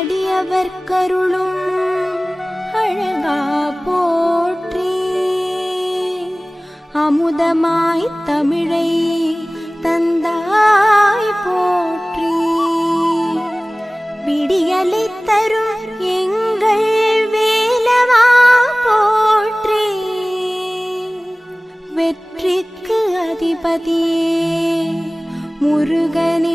அடியவர் கருளும் அழகா போற்றி. அமுதமாய் தமிழை தந்தாய் போற்றி. விடியலை தரும் எங்கள் வேலவா போற்றி. வெற்றிக்கு அதிபதியே முருகனே.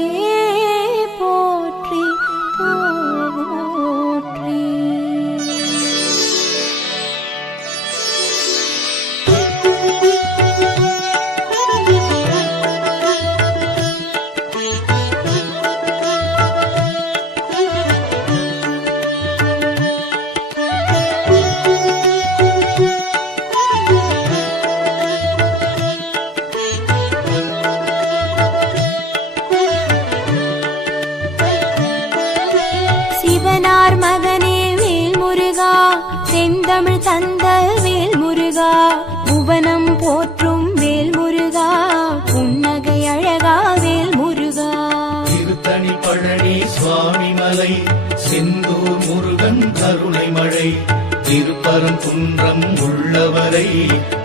கருணை மழை திருப்பரம் குன்றம் உள்ளவரை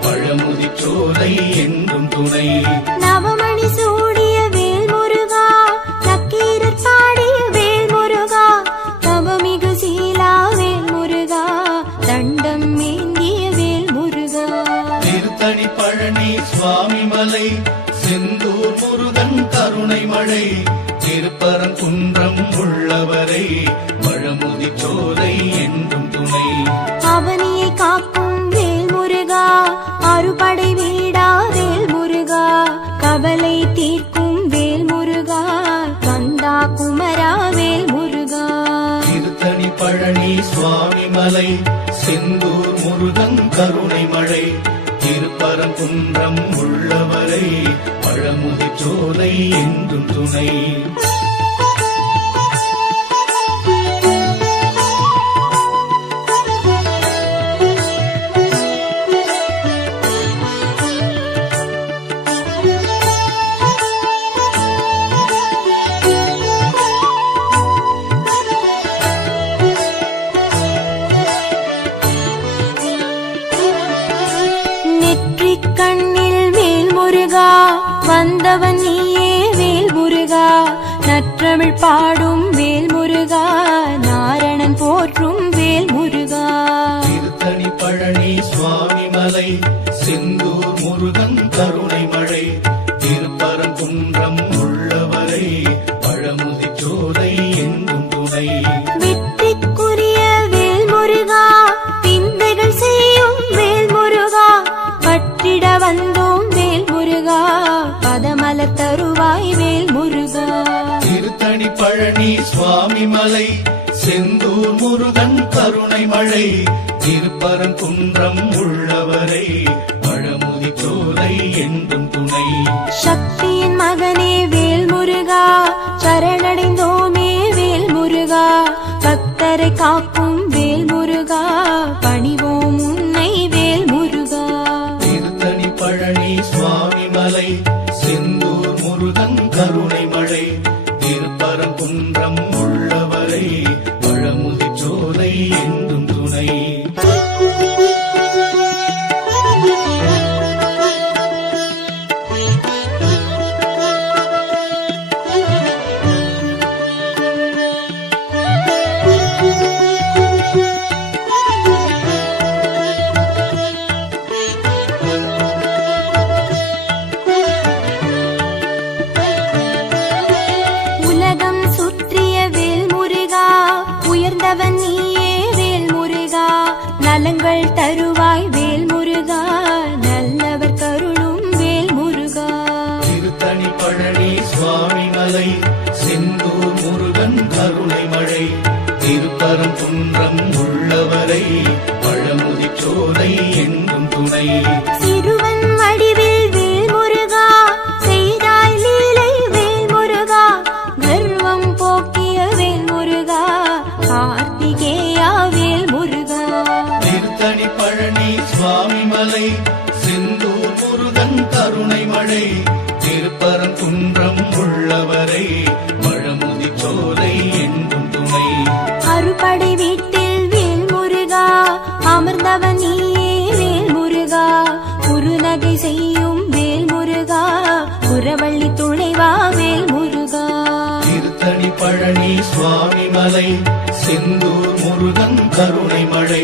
பழமுதிச்சோலை என்றும் துணை. நவ அறம் உள்ளவரை பழமுதிச்சோலை என்றும் துணை. வந்தவன் நீயே வேல் முருகா. நற்றமிழ் பாடும் வேல் முருகா. நாரணன் போற்றும் வேல் முருகா. பழனி சுவாமி மலை சிந்து முருகன் கருணை மழை சுவாமிமலை செந்தூர் முருகன் கருணை மழை திருப்பரம் குன்றம் உள்ளவரை பழமுதி சோலை என்றும் துணை. சக்தியின் மகனே வேல் முருகா சரணடைந்தோமே வேல் முருகா பக்தரை காப்பு love. மலை செந்தூர் முருகன் கருணை மழை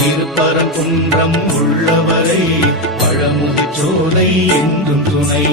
திருப்பரங்குன்றம் உள்ளவரை பழமுதிர் சோலை என்றும் துணை.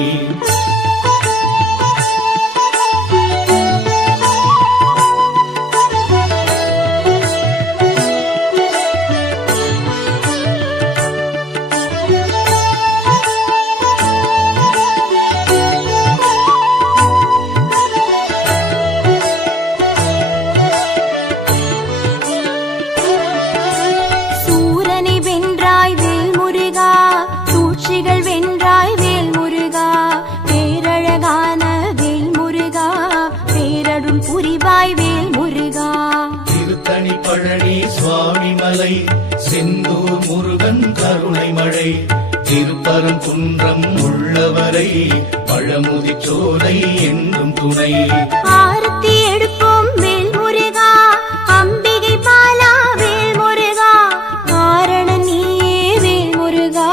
மலை செந்தூர் முருகன் கருணை மழை. திருப்பரங்குன்றம் உள்ளவரை பழமுதிர் சோலை என்றும் துணை. ஆரத்தி எடுப்போம் வேல் முருகா அம்பிகை பாலா வேல் முருகா காரண நீயே வேல் முருகா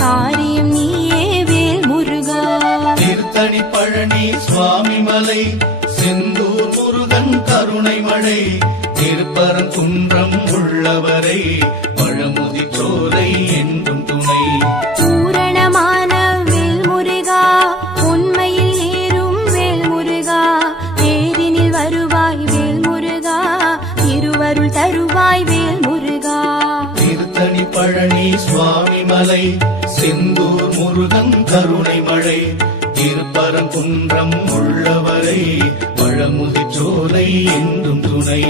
காரியம் நீயே வேல் முருகா திருத்தணி பழனி சுவாமி மலை செந்தூர் முருகன் கருணை மழை. திருப்பரங்குன்றம் உள்ளவரை பழமுதிர் சோலை என்றும் துணை. பூரணமான வேல் முருகா உண்மையில் ஏறும் வேல் முருகா தேரினில் வருவாய் வேல் முருகா திருவருள் தருவாய் வேல் முருகா திருத்தணி பழனி சுவாமி மலை செந்தூர் முருகன் கருணை மழை திருப்பரங்குன்றம் உள்ளவரை பழமுதிர் சோலை என்றும் துணை.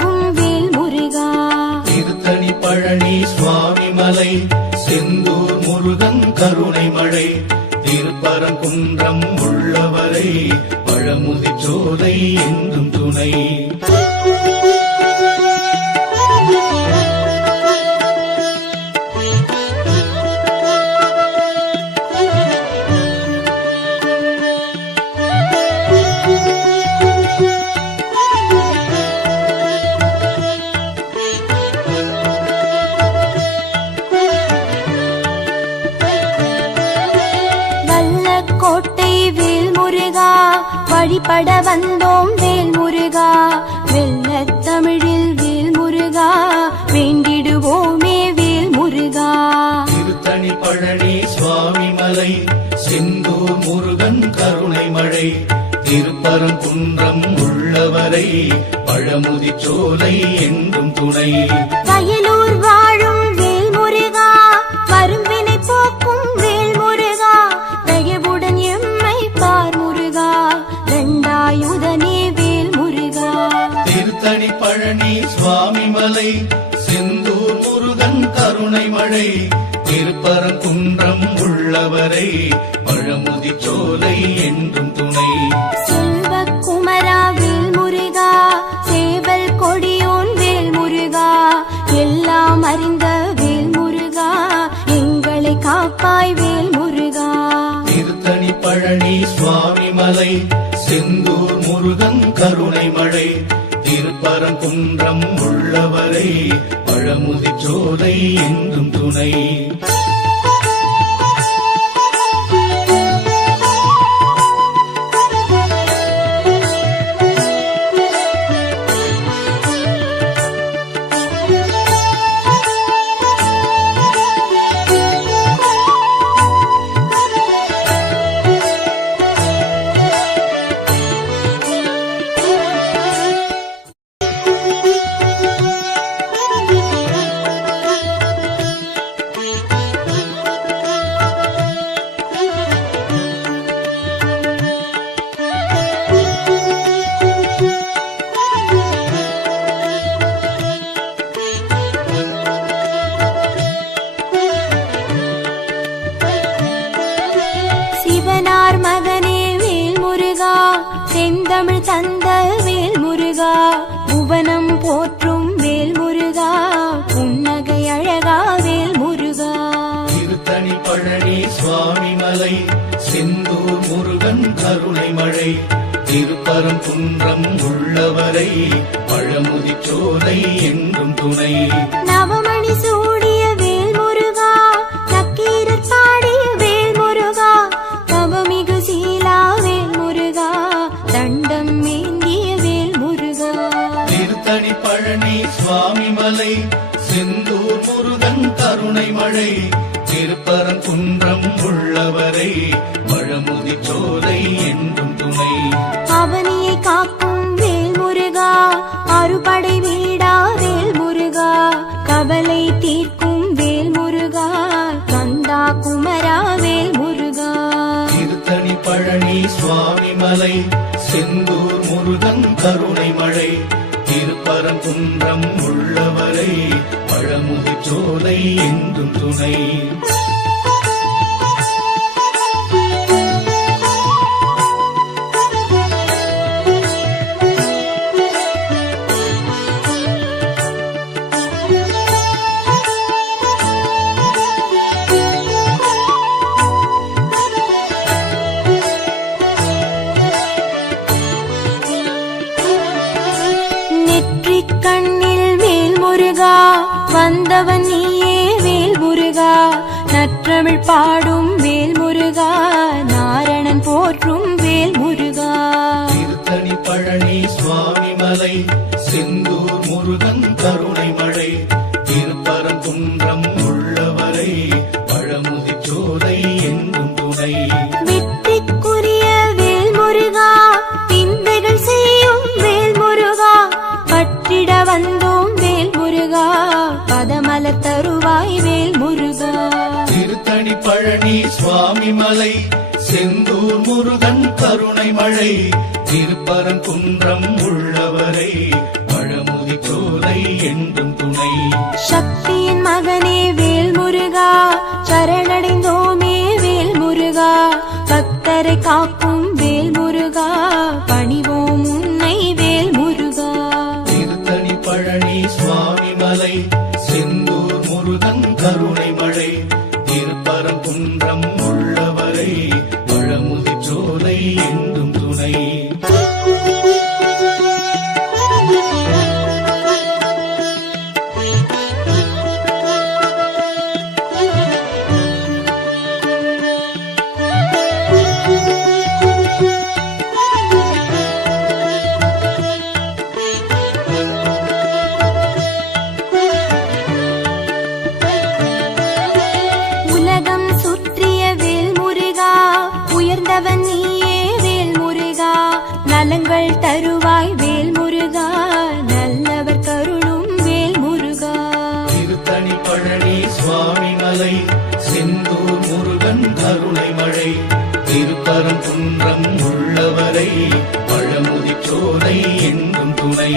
ஆபத்தில் வேல் முருகா. திருத்தணி பழனி சுவாமி மலை செந்தூர் முருகன் கருணை மழை. திருப்பரங்குன்றம் உள்ளவரை பழமுதிர் சோலை என்றும் துணை. வழிபட வந்தோம் வேல் முருகா வெள்ள தமிழில் வேல் முருகா வேண்டிடுவோமே வேல் முருகா திருத்தணி பழனி சுவாமி மலை செந்தூர் முருகன் கருணை மழை திருப்பரங்குன்றம் உள்ளவரை பழமுதிர் சோலை என்றும் துணை. மலை செந்தூர் முருகன் கருணை மழை. திருப்பரங்குன்றம் உள்ளவரை பழமுதிர் சோலை என்றும் துணை. செல்வ குமரா வேல் முருகா சேவல் கொடியோன் வேல் முருகா எல்லாம் அறிந்த வேல் முருகா எங்களை காப்பாய் வேல் முருகா. திருத்தணி பழனி சுவாமி மலை செந்தூர் முருகன் கருணை மழை. திருப்பரங்குன்றம் உள்ளவரை பழமுதிர் சோலை என்றும் துணை. பழமுதிச்சோலை என்றும் துணை. பரம் குன்றம் உள்ளவரை பழமுதிச்சோலை என்றும் துணை. முருகா வந்தவன் நீயே வேல் முருகா. நற்றமிழ் பாடும் வேல் முருகா நாரணன் போற்றும் வேல் முருகா. பழனி சுவாமி மலை செந்தூர் முருகன் கருணை மழை ஆதி சுவாமி மலை செந்தூர் முருகன் கருணை மழை திருப்பரம் குன்றம் உள்ளவரை பழமுதி சோலை என்றும் துணை. சக்தியின் மகனே வேல் முருகா சரணடைந்தோமே வேல் முருகா பக்தரை காக்கும் திருப்பரங்குன்றம் உள்ளவரை பழமுதிச்சோலை என்றும் துணை.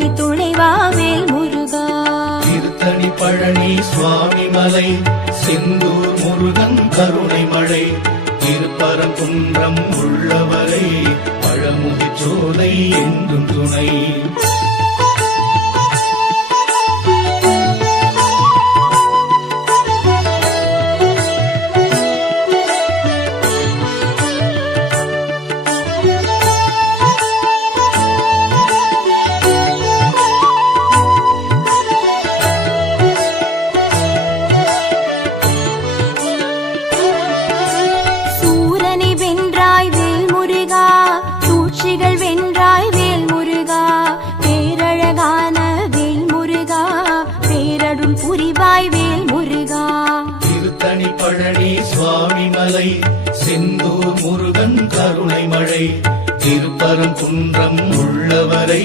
அருள் துணைவாவேல் முருகா. திருத்தணி பழனி சுவாமி மலை செந்தூர் முருகன் கருணை மழை. திருப்பரம் குன்றம் உள்ளவரை பழமுதிச்சோலை என்றும் துணை.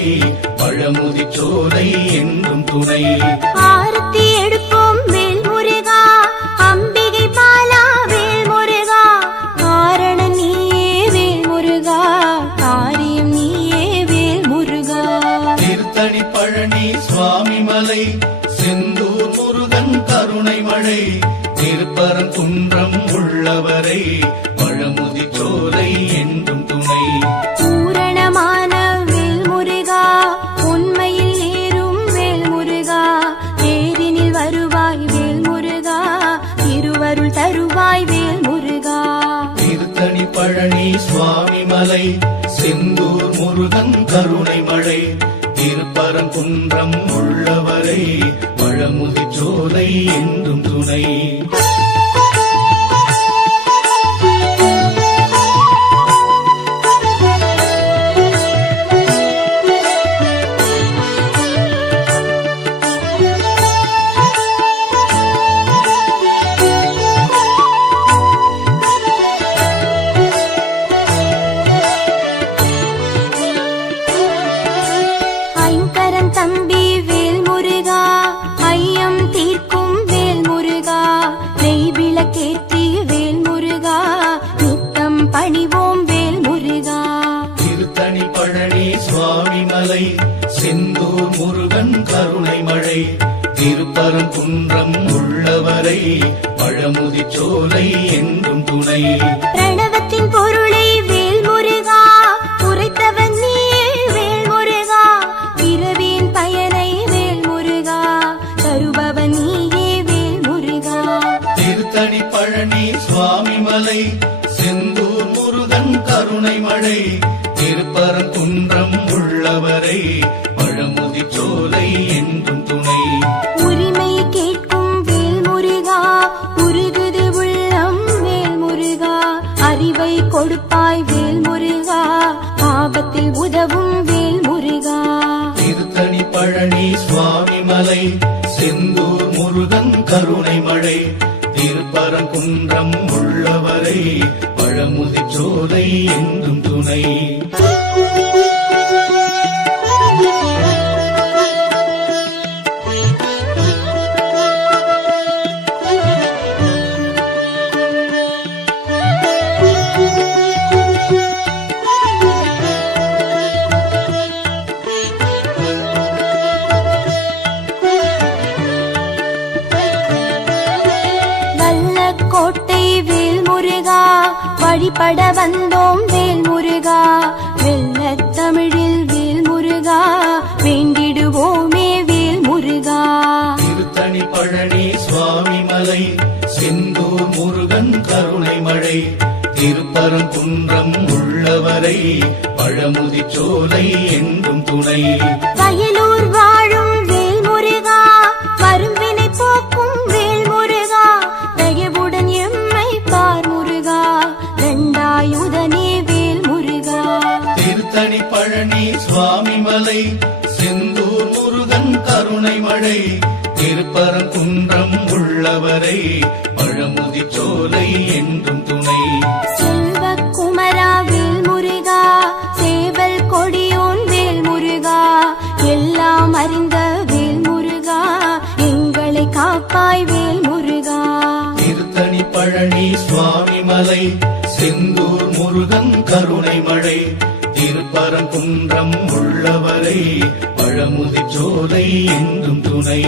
உள்ளவரை பழமுதிர் சோலை என்றும் துணை. ஆரத்தி எடுப்போம் வேல் முருகா அம்பிகை பாலா வேல் முருகா காரண நீயே வேல் முருகா காரியம் நீயே வேல் முருகா திருத்தணி பழனி சுவாமி மலை செந்தூர் முருகன் கருணை மழை. திருப்பரங்குன்றம் உள்ளவரை பழமுதிர் சோலை என்றும் துணை. மலை செந்தூர் முருகன் கருணை மழை திருப்பரங்குன்றம் உள்ளவரை பழமுதிர் சோலை என்றும் துணை. திருப்பரங்குன்றம் உள்ளவரை பழமுதிர் சோலை என்றும் துணை. மலை செந்தூர் முருகன் கருணை மழை. திருப்பரங்குன்றம் உள்ளவரை பழமுதிர் சோலை என்றும் துணை. வயலூர் வாழும் வேல் முருகா கரும்பினை போக்கும் வேல் முருகா தயவுடன் எம்மை பார் முருகா ரெண்டாயுதனே வேல் முருகா திருத்தணி பழனி சுவாமி மலை செந்தூர் முருகன் கருணை மழை. திருப்பரங்குன்றம் உள்ளவரை பழமுதிர் சோலை என்றும் துணை. செல்வக் குமரா வேல் முருகா சேவல் கொடியோன் வேல் முருகா எல்லாம் அறிந்த வேல் முருகா எங்களை காப்பாய் வேல் முருகா. திருத்தணி பழனி சுவாமி மலை செந்தூர் முருகன் கருணை மழை. திருப்பரங்குன்றம் உள்ளவரை பழமுதிர் சோலை என்றும் துணை.